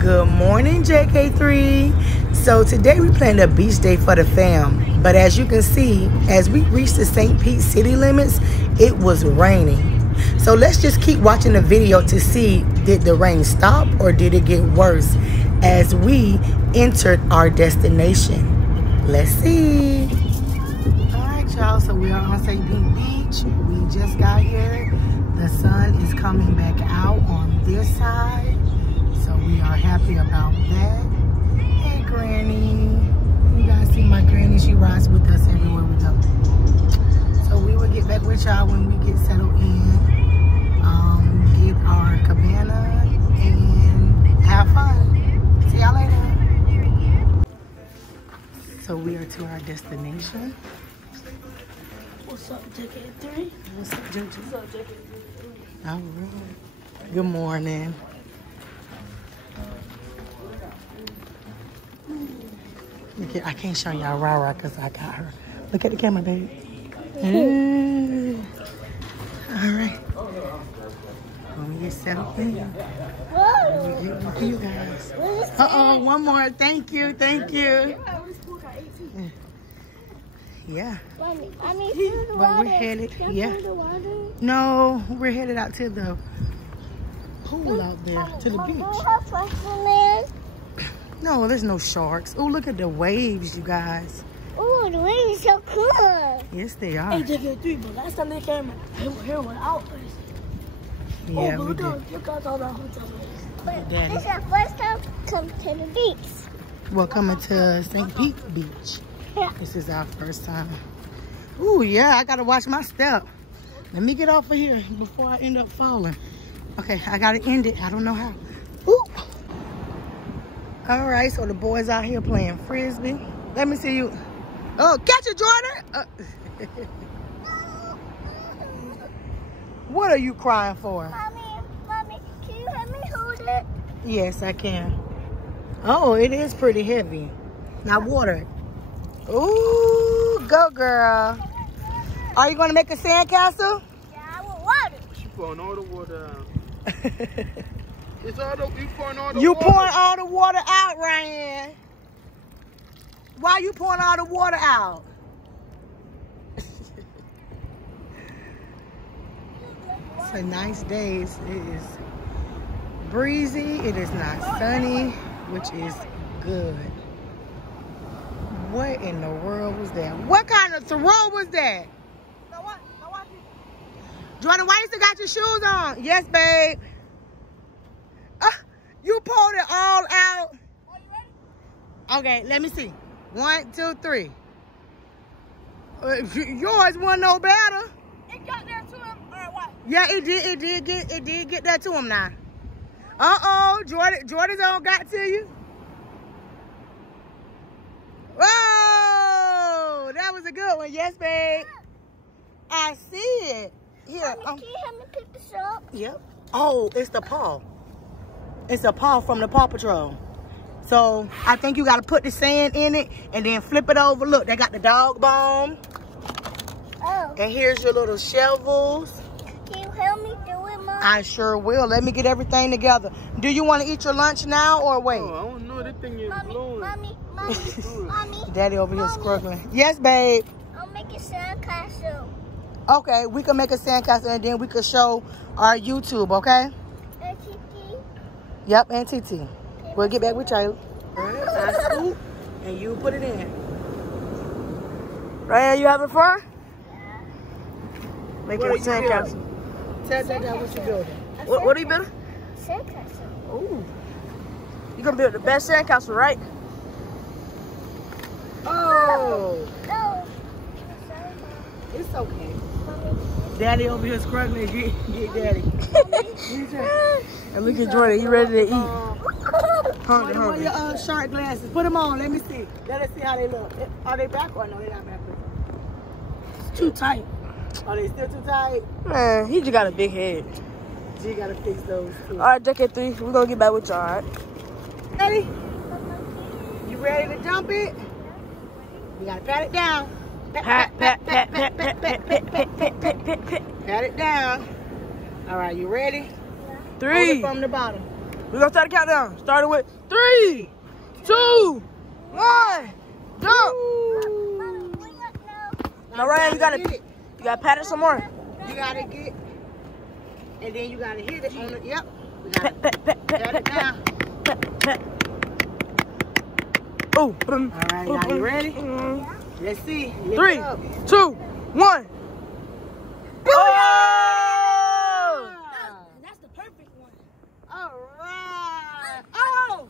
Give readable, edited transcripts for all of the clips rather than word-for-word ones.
Good morning, Jk3. So today we planned a beach day for the fam. But as you can see, as we reached the St. Pete city limits, it was raining. So let's just keep watching the video to see, did the rain stop or did it get worse as we entered our destination? Let's see. All right, y'all, so we are on St. Pete Beach. We just got here. The sun is coming back out on this side. So we are happy about that. Hey, Granny. You guys see my Granny? She rides with us everywhere we go. So we will get back with y'all when we get settled in. Get our cabana and have fun. See y'all later. So we are to our destination. What's up, Jk3? What's up, Jk3? What's up, Jk3? All right. Good morning. I can't show y'all Rara because I got her. Look at the camera, babe. All right. When we get settled in, look at you guys. One more. Thank you. Thank you. Yeah. Mommy, but we're headed. Yeah. No, we're headed out to the pool out there, to the beach. No, there's no sharks. Oh, look at the waves, you guys. Oh, the waves are so cool. Yes, they are. Hey, Jk3, but last time they came here went out. Yeah, but we did. Look at all that hotel. But Daddy. This is our first time come to the beach. We're coming to St. Pete Beach. Yeah. This is our first time. Ooh, yeah, I gotta watch my step. Let me get off of here before I end up falling. Okay, I gotta end it. I don't know how. Ooh. All right, so the boys out here playing frisbee. Let me see you. Oh, catch it, Jordan. What are you crying for? Mommy, can you help me hold it? Yes, I can. Oh, it is pretty heavy. Now water it. Ooh, go girl. Are you gonna make a sandcastle? Yeah, I want water. She pouring all the water out. It's all the, you pouring all the You water. pouring all the water out, Ryan. Why you pouring all the water out? It's a nice day. It is breezy. It is not sunny, which is good. What in the world was that? What kind of throw was that? Jordan, why you still got your shoes on? Yes, babe. You pulled it all out. Are you ready? Okay, let me see. 1, 2, 3. Yours wasn't no better. It got there to him, or what? Yeah, it did get that to him now. Jordan's on got to you. Whoa, that was a good one. Yes, babe. I see it. Here. Mommy, can you help me pick this up? Yep. Oh, it's the paw. It's a paw from the Paw Patrol. So I think you got to put the sand in it and then flip it over. Look, they got the dog bone. Oh. And here's your little shovels. Can you help me do it, Mom? I sure will. Let me get everything together. Do you want to eat your lunch now or wait? Oh, I don't know. That thing is blowing. Mommy. Daddy over here struggling. Yes, babe. I'll make a sandcastle. Okay, we can make a sandcastle and then we can show our YouTube, okay? Yep, and TT. We'll get back with you. Alright, I scoop and you put it in. Ryan, you having fun? Yeah. Make it a sandcastle. Tell Dad what you building. What are you building? Sandcastle. Ooh. You gonna build the best sandcastle, right? Oh, No. it's okay. Daddy over here struggling. Get Daddy. And look at Jordan, you ready to eat. What are your shark glasses? Put them on. Let me see. Let us see how they look. Are they back or no? They're not back. It's too tight. Are they still too tight? Man, he just got a big head. You gotta fix those too. All right, Jk3, we're gonna get back with y'all, all right? Ready? You ready to jump it? You gotta pat it down. Pat, pat, pat, pat, pat, pat, pat, pat, pat, pat, pat, pat. Pat it down. All right, you ready? 3, Hold it from the bottom. We're gonna start the countdown. Starting with 3, 2, 1, go! Now, Ryan, you gotta pat it some more. You gotta get, and then you gotta hit it on the, yep. We gotta Pat, pat, pat, pat it pat, down. pat, pat. Oh, boom. All right, y'all, you ready? Let's see. Lift 3, it up. 2, 1. Oh! That's the perfect one. All right. Oh!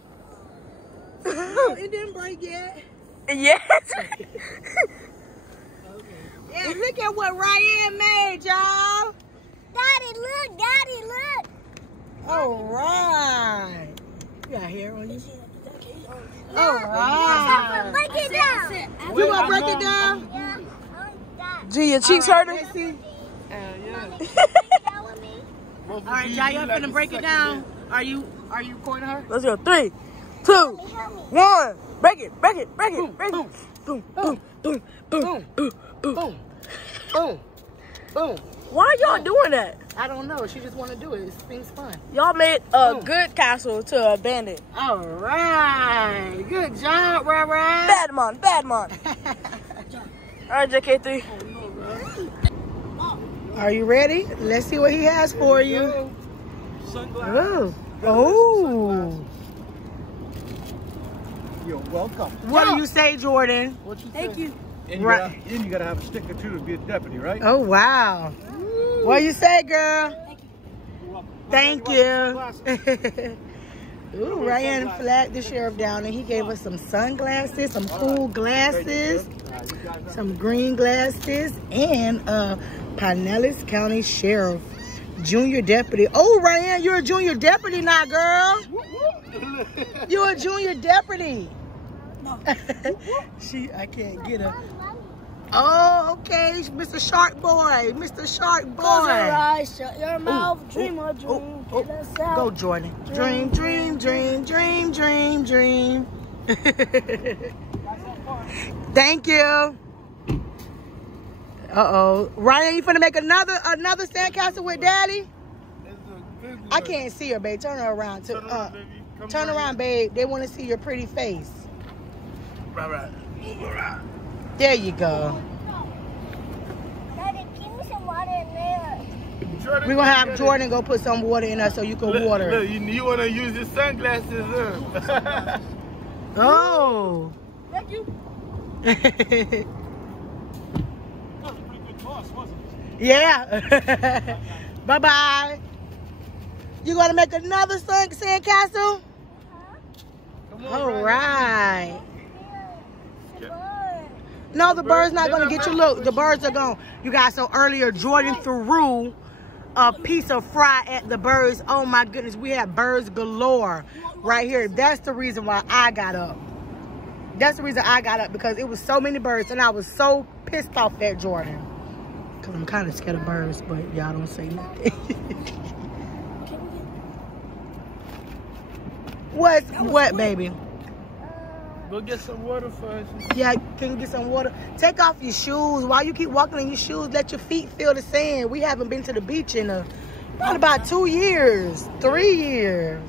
No, it didn't break yet. Yes. Yeah, look at what Ryan made, y'all. Daddy, look. Daddy, look. All right. You got hair on you? All All right. Break it down. You gonna break it down? Yeah, I'm G, your cheeks hurting? Let's see. that with me. All right, y'all, y'all finna break it down. Are you recording her? Let's go. 3, 2, 1. Break it, break it, break it, break it. Boom, boom, boom, boom, boom, boom. Boom. Boom. Why y'all doing that? I don't know. She just want to do it. It seems fun. Y'all made a good castle to abandon. All right. Good job, Ryan. Bad man, bad man. All right, Jk3. Are you ready? Let's see what he has for you. Sunglasses. Oh. You're welcome. What do you say, Jordan? What you Thank you. And Right. you gotta have a stick or two to be a deputy, right? Oh, wow. What you say, girl? Thank you. Ooh, Ryan flagged the sheriff down and he gave us some sunglasses, some cool glasses, some green glasses, and Pinellas County Sheriff, Junior Deputy. Oh, Ryan, you're a junior deputy now, girl. You're a junior deputy. I can't get her. Oh, okay, Mr. Shark Boy, Mr. Shark Boy. Close your eyes, shut your mouth, dream a dream. Oh, Get us out. go, Jordan. Dream, dream, dream, dream, dream, dream. Thank you. Uh-oh. Ryan, you finna make another sandcastle with Daddy? I can't see her, babe. Turn her around. Turn around, babe. They want to see your pretty face. Right. Move around. There you go. Daddy, give me some water in there. We're going to have Jordan go put some water in her so you can water Look, it. you want to use your sunglasses, huh? Oh. Thank you. Yeah. Bye-bye. You going to make another sandcastle? Come on, All Ryan. right. No, the bird's not going to get you. Look, the birds are gone. You guys, so earlier, Jordan threw a piece of fry at the birds. Oh, my goodness. We had birds galore right here. That's the reason why I got up. That's the reason I got up, because it was so many birds, and I was so pissed off at Jordan. Because I'm kind of scared of birds, but y'all don't say nothing. What, baby? Go get some water first. Yeah, can you get some water? Take off your shoes. While you keep walking in your shoes, let your feet feel the sand. We haven't been to the beach in not about 2 years, 3 years.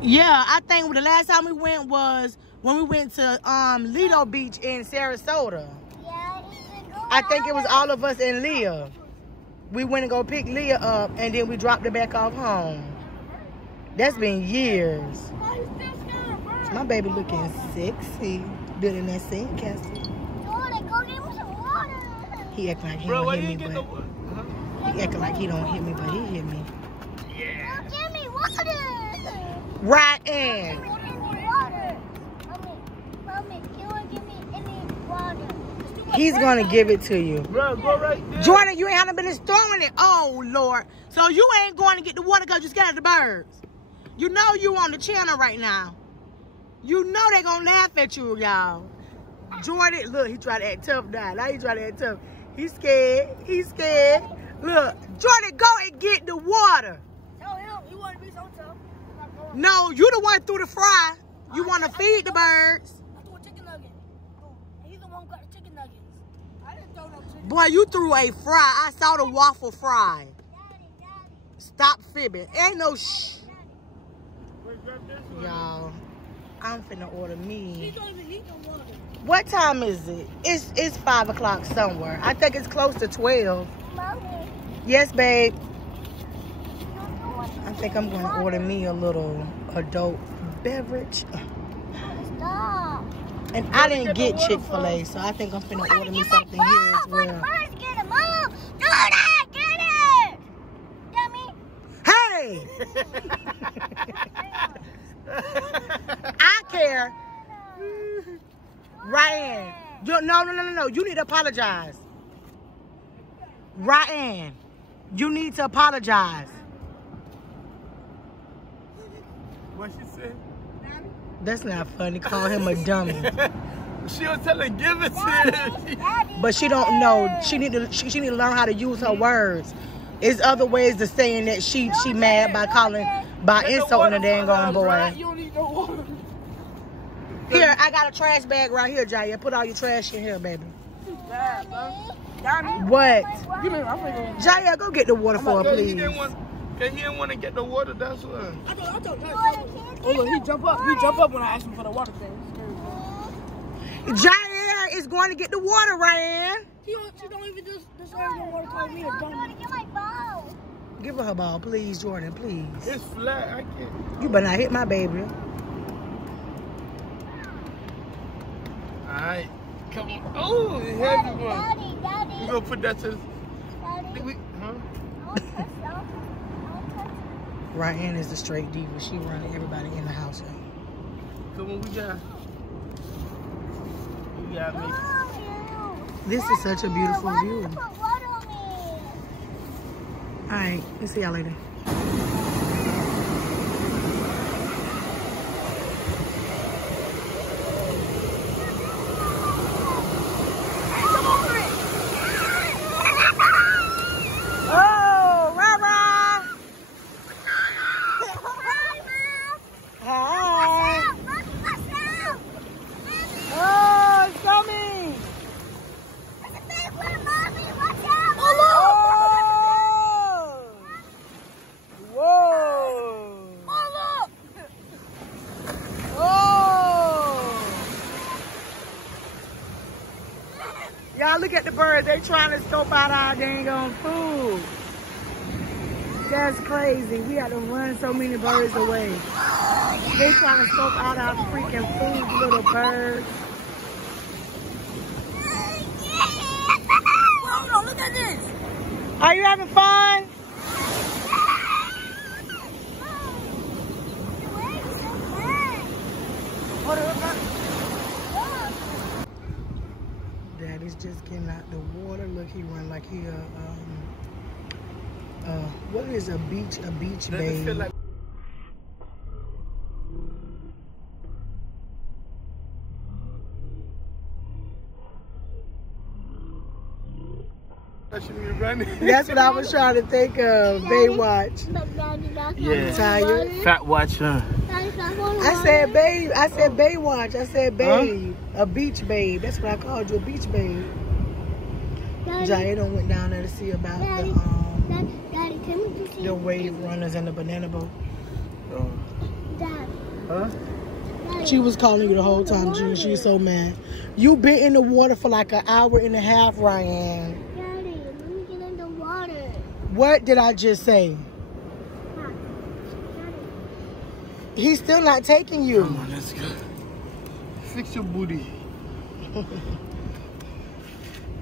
Yeah, I think the last time we went was when we went to Lido Beach in Sarasota. I think it was all of us and Leah. We went and go pick Leah up, and then we dropped her back off home. That's been years. My baby looking sexy, building that sandcastle. Jordan, go get me some water. He acting like he Bro, why don't you hear ain't me, get but no... he acting like he don't hear me, but he hear me. Yeah. Go get me water. Right in. Give me any water. Mommy, you want to give me any water? He's gonna give it to you. Bro, go right there. Jordan, you ain't having been throwing it. Oh Lord. So you ain't going to get the water because you scared of the birds. You know you on the channel right now. You know they gonna laugh at you, y'all. Jordan, look, he tried to act tough now. Now he trying to act tough. He's scared. He's scared. Look, Jordan, go and get the water. Tell him you want to be so tough. No, you the one threw the fry. You want to feed the birds. I threw a chicken nugget. He's the one who got the chicken nuggets. I didn't throw no chicken. Boy, you threw a fry. I saw the waffle fry. Daddy. stop fibbing. Ain't no shh. Y'all, I'm finna order me. What time is it? It's 5 o'clock somewhere. I think it's close to 12. Mommy. Yes, babe. I think I'm gonna order me a little adult beverage. Stop. And I didn't get Chick-fil-A, so I think I'm finna order me something here as well. First, get it, Mom. Do that. Get it. Dummy. Hey! I care. Ryan. No. You need to apologize. Ryan. You need to apologize. What she said? That's not funny. Call him a dummy. She'll tell her, give it to him. But she don't know. She need to learn how to use her words. There's other ways to saying that she mad by insulting a dang on boy. You don't need no water. Here, I got a trash bag right here, Jaya. Put all your trash in here, baby. What? Give me my finger. Jaya, go get the water for her, He please. didn't want to get the water, that's why. I thought. Oh look, he jump up. He jump up when I ask him for the water thing. Jaya is going to get the water, Ryan. She don't even just deserve the water. Call me a I dummy. want to get my ball. Give her ball, please, Jordan, please. It's flat, I can't. You better not hit my baby. Alright. Come on. Oh, it's heavy one. Daddy. We're going to put that to... Daddy. Huh? Ryan is the straight diva. She running everybody in the house. Come on, we got me. This is such a beautiful view. All right, we'll see y'all later. Oh, Rara! Hi! Oh, it's coming! Y'all look at the birds. They trying to scope out our dang on food. That's crazy. We got to run so many birds away. They trying to scope out our freaking food, little birds. Hold on, look at this. Are you having fun? Daddy's just getting out the water. Look, he run like he what is a beach babe? Like I should be running. That's what I was trying to think of. Baywatch. Yeah. Tired? Fat watch, huh? I said babe. I said Baywatch. I said babe. Huh? A beach babe. That's what I called you, a beach babe. Jada went down there to see about the wave runners and the banana boat. Huh? She was calling you the whole time, G. She's so mad. You been in the water for like an hour and a half, Ryan. Daddy, let me get in the water. What did I just say? He's still not taking you. Come on, let's go. Fix your booty.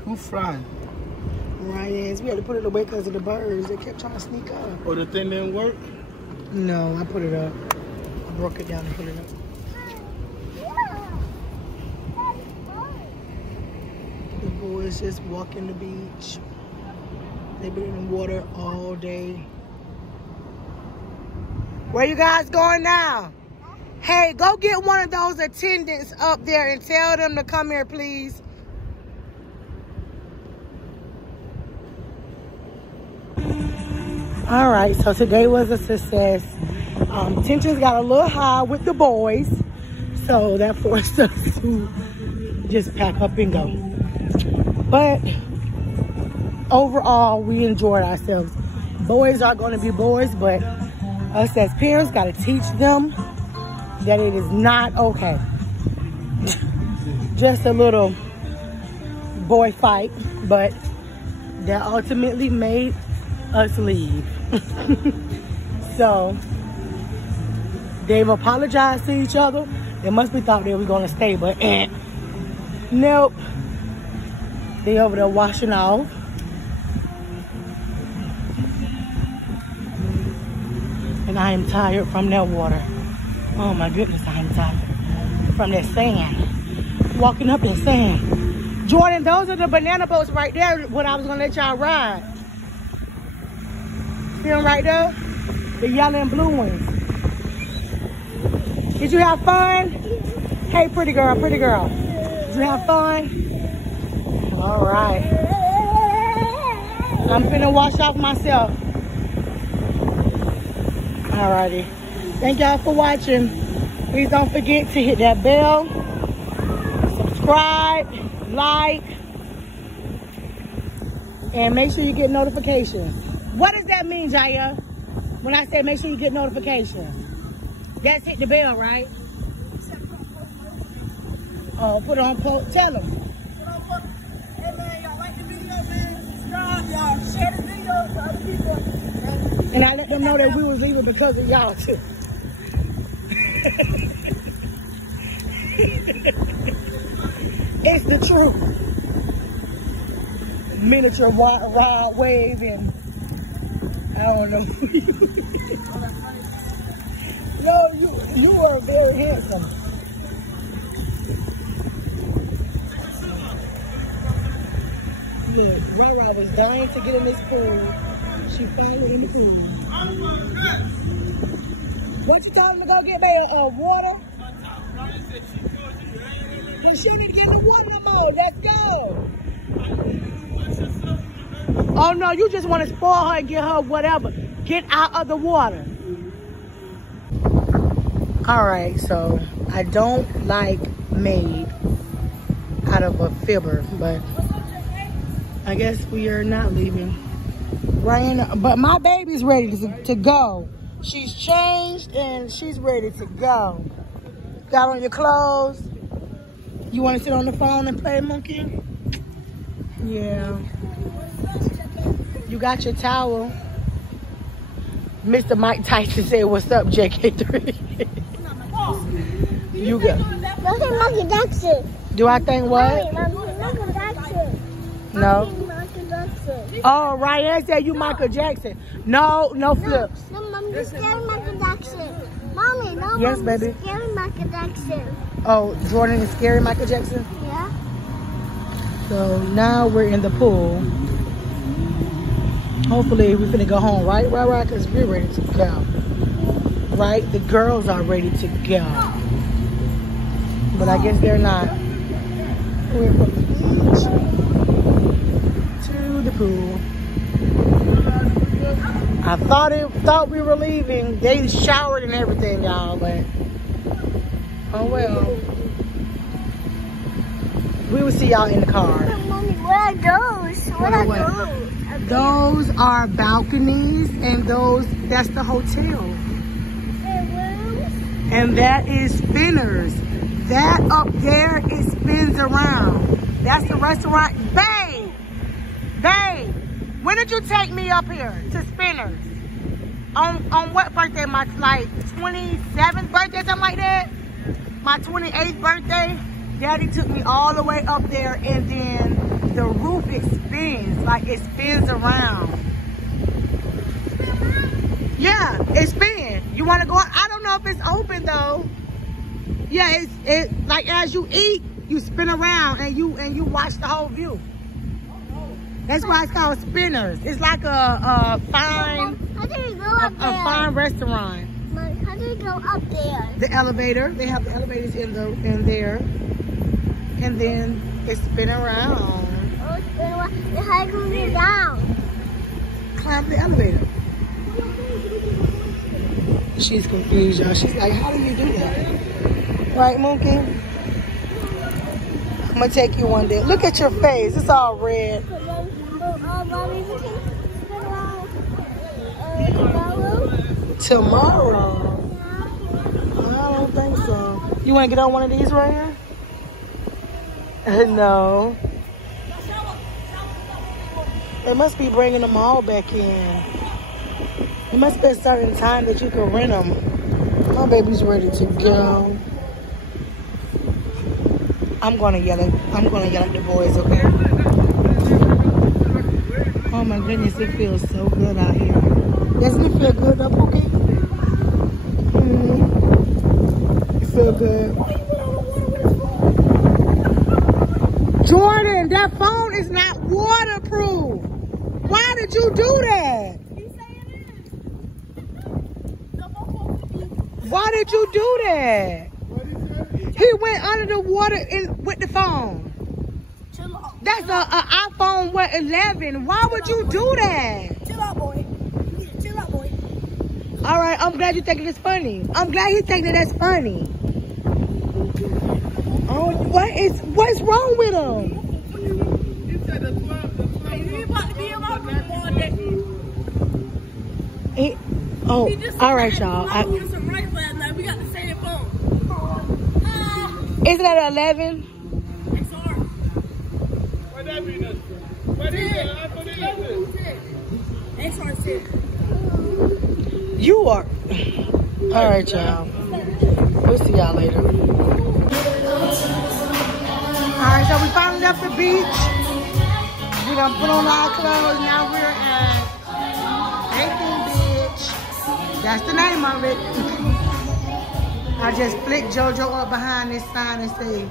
Who fried? Ryan's. We had to put it away because of the birds. They kept trying to sneak up. Oh, the thing didn't work? No, I put it up. I broke it down and put it up. The boys just walking the beach. They've been in the water all day. Where you guys going now? Hey, go get one of those attendants up there and tell them to come here, please. All right, so today was a success. Tensions got a little high with the boys, so that forced us to just pack up and go. But overall, we enjoyed ourselves. boys are going to be boys, but us as parents got to teach them that it is not okay. Just a little boy fight, but that ultimately made us leave. So they've apologized to each other. They must be thought they were going to stay, but nope. They over there washing off. And I am tired from that water. Oh my goodness, I am tired from that sand. Walking up in sand. Jordan, those are the banana boats right there, what I was gonna let y'all ride. See them right there? The yellow and blue ones. Did you have fun? Hey, pretty girl, pretty girl. Did you have fun? All right. I'm finna wash off myself. Alrighty. Thank y'all for watching. Please don't forget to hit that bell, subscribe, like, and make sure you get notifications. What does that mean, Jaya? When I say make sure you get notifications? That's hit the bell, right? Oh, put on post. Tell them. Hey man, y'all like the video, man? Subscribe, y'all share the video to other people. And I let them know that we was leaving because of y'all too. It's the truth. Miniature ride wave and I don't know. No, you are very handsome. Look, Rara was dying to get in this pool. She finally in the pool. What you told him to go get me? Water? Then she need to get in the water no more. Let's go. Oh no, you just want to spoil her and get her whatever. Get out of the water. All right, so I don't like made out of a fibber, but I guess we are not leaving. Ryan, but my baby's ready to go. She's changed and she's ready to go. Got on your clothes. You want to sit on the phone and play, monkey? Yeah. You got your towel. Mr. Mike Tyson said, "What's up, Jk3?" You got. Look at Michael Jackson. Do I think what? Michael Jackson. No. Michael Jackson. Oh, Ryan said you Michael Jackson. No flips. No, Mommy, you're scary Michael Jackson. Mommy, no, Yes, Mommy, baby. scary Michael Jackson. Oh, Jordan is scary Michael Jackson. Yeah? So now we're in the pool. Hopefully we're gonna go home, right, because we're ready to go. Right? The girls are ready to go. But I guess they're not. We're from the beach to the pool. I thought we were leaving. They showered and everything, y'all, but oh well. We will see y'all in the car. Mommy, what are those? What are those? Those are balconies, and that's the hotel. And that is spinners. That up there, it spins around. That's the restaurant. Babe, when did you take me up here to Spinners? On what birthday? My like 27th birthday, something like that? My 28th birthday? Daddy took me all the way up there, and then the roof, it spins, like it spins around. Yeah, it spins. You want to go? I don't know if it's open though. Yeah, it's like as you eat, you spin around and you watch the whole view. That's why it's called Spinners. It's like a fine, How do we go up there? a fine restaurant. Mom, how do we go up there? The elevator. They have the elevators in there, and then they spin around. Oh, spin around. Then how do we go down? Climb the elevator. She's confused, y'all. She's like, how do you do that? Right, Monkey? I'm gonna take you one day. Look at your face. It's all red. Mommy, we can spin around. Tomorrow? I don't think so. You want to get on one of these, Ryan? No. They must be bringing them all back in. It must be a certain time that you can rent them. My baby's ready to go. I'm gonna yell at the boys, okay? Oh my goodness, it feels so good out here. Doesn't it feel good up, okay? It feels good. Jordan, that phone is not waterproof. Why did you do that? Why did you do that? He went under the water with the phone. That's an iPhone 11. Why would you do that? Chill out, boy. Chill out, boy. All right, I'm glad you think it's funny. I'm glad he thinks that that's funny. Oh, what's wrong with him? All right, y'all. We got the same phone. Isn't that 11? XR. What that mean? What is that? iPhone 11? XR 10. You are. All right, y'all. We'll see y'all later. All right, so we finally left the beach. We done put on our clothes. Now we're at Aiken Beach. That's the name of it. I just flicked JoJo up behind this sign and say,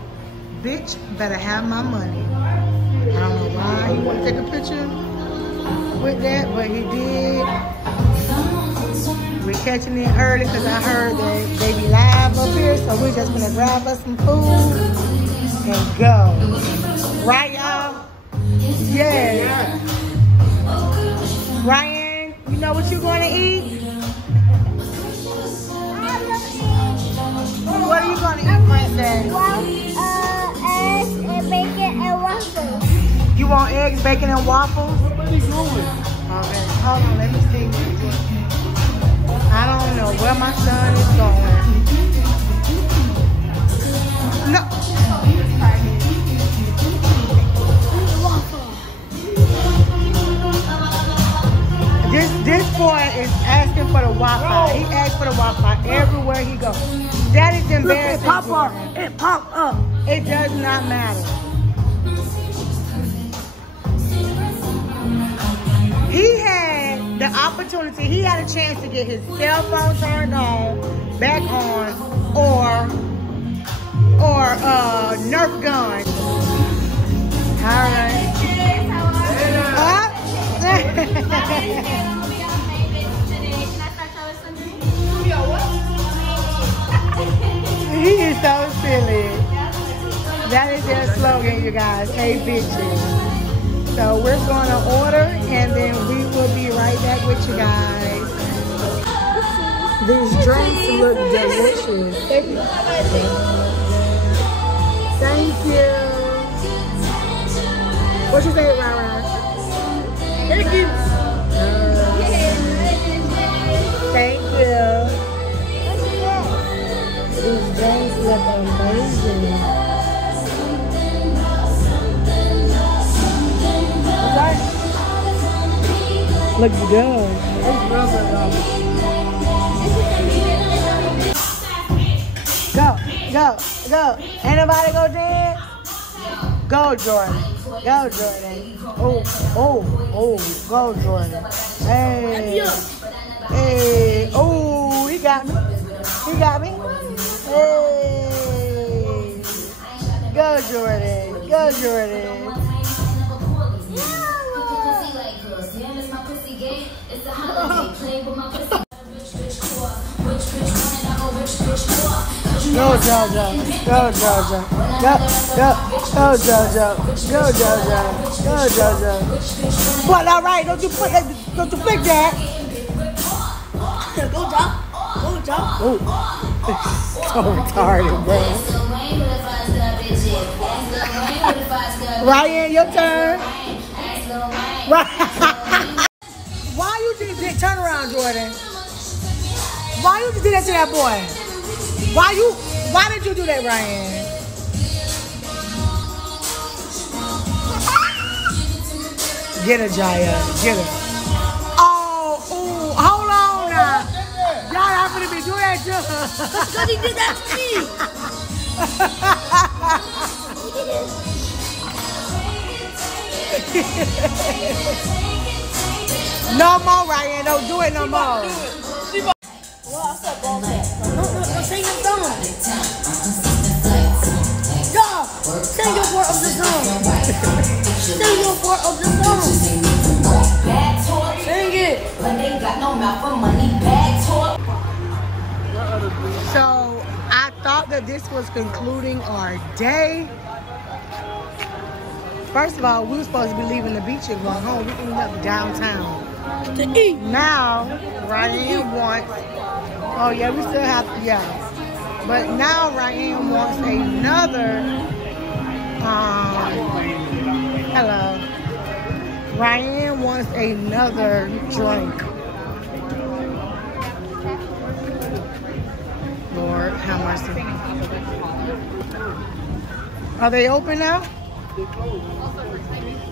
bitch, better have my money. I don't know why he want to take a picture with that, but he did. We're catching it early because I heard that they be live up here, so we're just gonna grab us some food and go. Right, y'all? Yeah. Ryan, you know what you're gonna eat? What are you gonna eat, Princess? Eggs and bacon and waffles. You want eggs, bacon, and waffles? Nobody's going. Okay, hold on, let me see. I don't know where my son is going. No. This boy is asking for the Wi-Fi. He asks for the Wi-Fi everywhere he goes. That is embarrassing. It pop up. It pop up. It does not matter. He had the opportunity, he had a chance to get his cell phone turned on, back on, or Nerf gun. All right. He is so silly. That is their slogan, you guys. Hey, bitches. So we're going to order, and then we will be right back with you guys. These drinks look delicious. Thank you. Thank you. What you say, Rara? Thank you. Thank you. These drinks look amazing. Looks good. Go, go, go. Ain't nobody go dance? Go, Jordan. Go, Jordan. Oh, oh, oh. Go, Jordan. Hey. Hey. Oh, he got me. He got me. Hey. Go, Jordan. Go, Jordan. Go, JoJo. Go, JoJo. Go, go, go, JoJo. Go, JoJo. Go, JoJo. What? All right. Don't you flick that? Go, Joe. Go, Joe. Oh, so retarded, bro. Ryan, your turn. Why you just did turn around, Jordan? Why you do that to that boy? Why did you do that, Ryan? Get her, Jaya. Get her. Oh, ooh, hold on now. Y'all not gonna be doing that to her. Because he did that to me. No more, Ryan. Don't do it no more. Well, I said ball tap. No, sing your song. Yo, sing your part of the song. Sing your part of the song. Sing it. But they got no mouth for money, bad talk. So I thought that this was concluding our day. First of all, we were supposed to be leaving the beach and going home. We ended up downtown To eat. now. Ryan wants. Oh yeah, we still have to. Yeah, but now Ryan wants another. Hello. Ryan wants another drink. Lord, how much? Are they open now?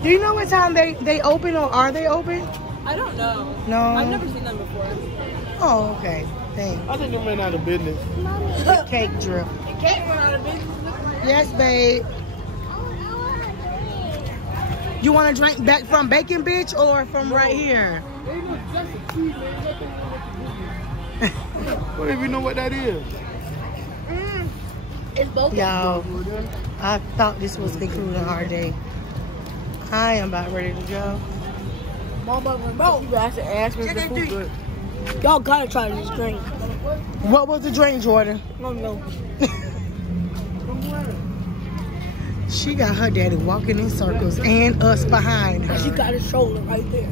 Do you know what time they open, or are they open? I don't know. No. I've never seen them before. Oh, okay. Thanks. I think they ran out of business. The cake drip. The cake went out of business. Yes, babe. You want a drink back from Bacon Bitch or from right here? What if you know what that is? It's both. Y'all, I thought this was concluding our day. I am about ready to go. Bro, you guys should ask me for food, but y'all gotta try this drink. What was the drink, Jordan? No. She got her daddy walking in circles and us behind her. She got a stroller right there.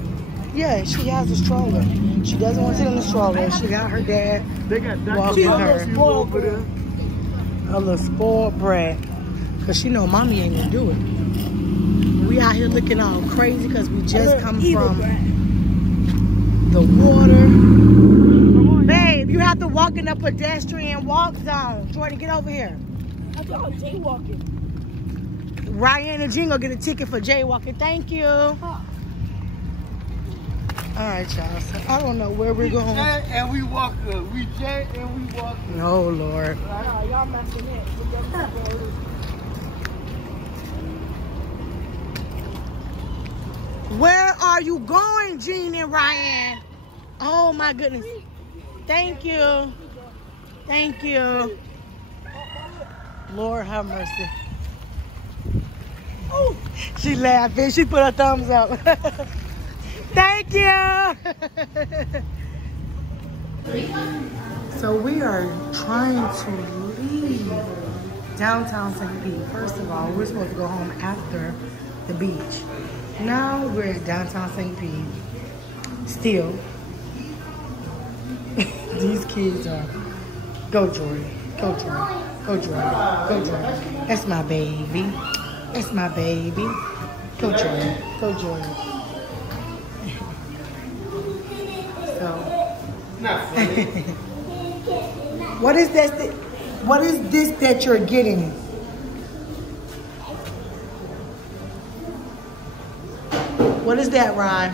Yeah, she has a stroller. She doesn't want to sit in the stroller. She got her dad They got walking her. over there. A little spoiled brat. Because she know mommy ain't gonna do it. We out here looking all crazy because we just come from the water. Babe, you have to walk in a pedestrian walk zone. Jordan, get over here. I thought I was jaywalking. Ryan and Jingo get a ticket for jaywalking. Thank you. All right, y'all. So I don't know where we're going. And we walk up. We jet and we walk up. No, Lord. Y'all messing it. Where are you going, Jean and Ryan? Oh, my goodness. Thank you. Thank you. Lord have mercy. Oh, she laughing. She put her thumbs up. Thank you. So we are trying to leave downtown St. Pete. First of all, we're supposed to go home after the beach. Now we're at downtown St. Pete. Still, these kids are. Go Jordan. Go Jordan. Go Jordan. Go Jordan. That's my baby. That's my baby. Go Jordan. Go Jordan. So, what is this? What is this that you're getting? What is that, Ron?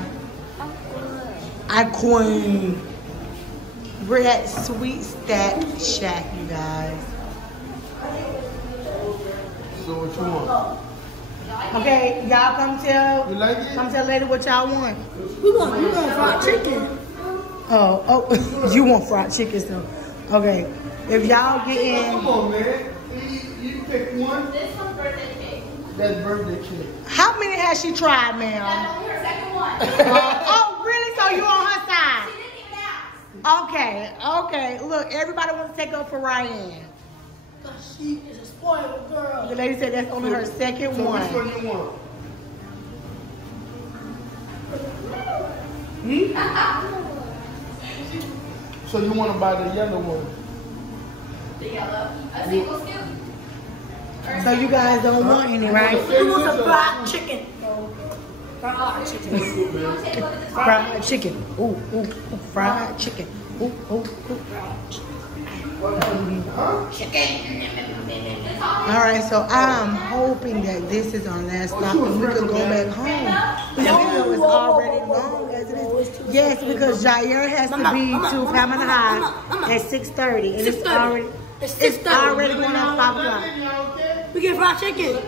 Queen. We're at Sweet Stack Shack, you guys. So what you want? Okay, y'all come tell. You like it? Come tell later what y'all want. You want fried chicken? Oh, you want fried chicken still? Okay, if y'all get in. Come on, man. You pick one. This one's birthday cake. That's birthday cake. How many has she tried, ma'am? That's only her second one. Oh, really? So you on her side? She didn't even ask. Okay. Look, everybody wants to take up for Ryan. She is a spoiled girl. The lady said that's only her second So one. which one you want? So you want to buy the yellow one? The yellow. A single scoop. So you guys don't want any, right? Who wants a fried chicken? Fried chicken. You want to take a look at this one? Fried chicken. Ooh, fried chicken. All right, so I'm hoping that this is our last stop and we can go back home. The video is already long as it is. Yes, because Jair has to be to Pamela High at 6:30, and it's already going on 5 o'clock. We get fried chicken.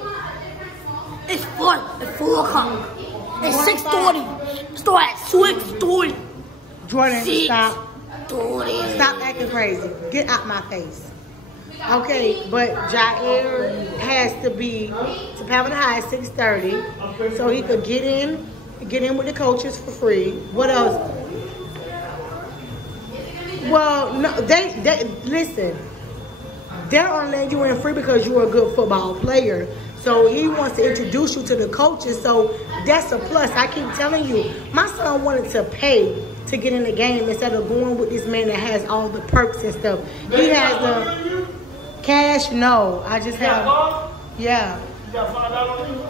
It's 4 o'clock. It's 6:40. Start at 6:40. Jordan, stop. Stop acting crazy. Get out my face. Okay, but Jair has to be to Pamela High at 6:30, so he could get in with the coaches for free. What else? Well, no, they listen. They're only letting you in free because you're a good football player. So he wants to introduce you to the coaches. So that's a plus. I keep telling you, my son wanted to pay to get in the game instead of going with this man that has all the perks and stuff. He has the cash. No, I just have. Yeah. You got $5 on you?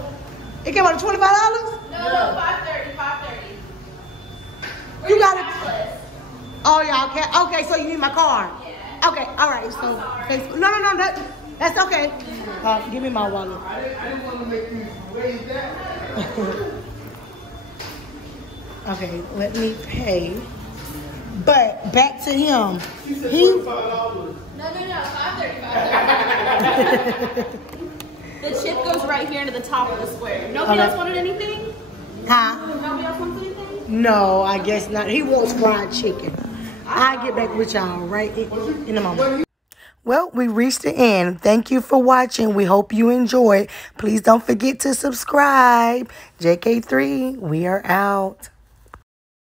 It came out of $25. No, 5:30. You got it. Oh, y'all can. Okay, so you need my card. Yeah. Okay, all right. So Facebook. No, that's okay. Give me my wallet. I didn't want to make you raise that. Okay, let me pay. But back to him. She said He. $25. No, 5:30. The chip goes right here into the top of the square. Nobody else wanted anything? Huh? Nobody else wants anything? No, I guess not. He wants fried chicken. I'll get back with y'all right in a moment. Well, we reached the end. Thank you for watching. We hope you enjoyed. Please don't forget to subscribe. Jk3, we are out.